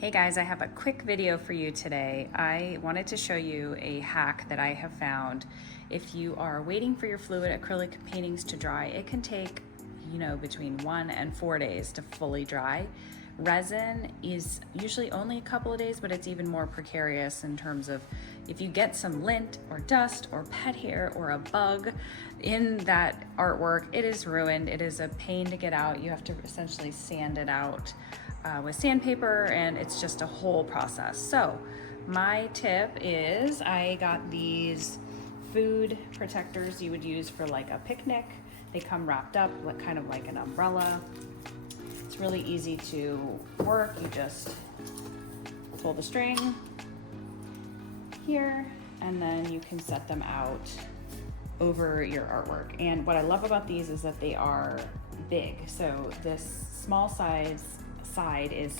Hey guys, I have a quick video for you today. I wanted to show you a hack that I have found. If you are waiting for your fluid acrylic paintings to dry, it can take, between 1 and 4 days to fully dry. Resin is usually only a couple of days, but it's even more precarious in terms of if you get some lint or dust or pet hair or a bug in that artwork, it is ruined. It is a pain to get out. You have to essentially sand it out with sandpaper, and it's just a whole process. So my tip is I got these food protectors you would use for like a picnic. They come wrapped up kind of like an umbrella. It's really easy to work. You just pull the string here and then you can set them out over your artwork. And what I love about these is that they are big. So this small size side is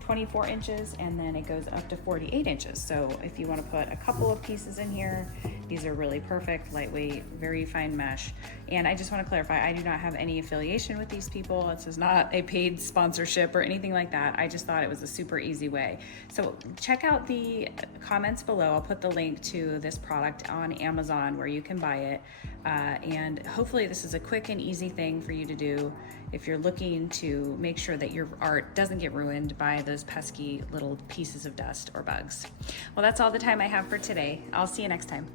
24 inches and then it goes up to 48 inches. So if you want to put a couple of pieces in here, these are really perfect, lightweight, very fine mesh. And I just want to clarify, I do not have any affiliation with these people. This is not a paid sponsorship or anything like that. I just thought it was a super easy way. So check out the comments below. I'll put the link to this product on Amazon where you can buy it. And hopefully this is a quick and easy thing for you to do if you're looking to make sure that your art doesn't get ruined by those pesky little pieces of dust or bugs. Well, that's all the time I have for today. I'll see you next time.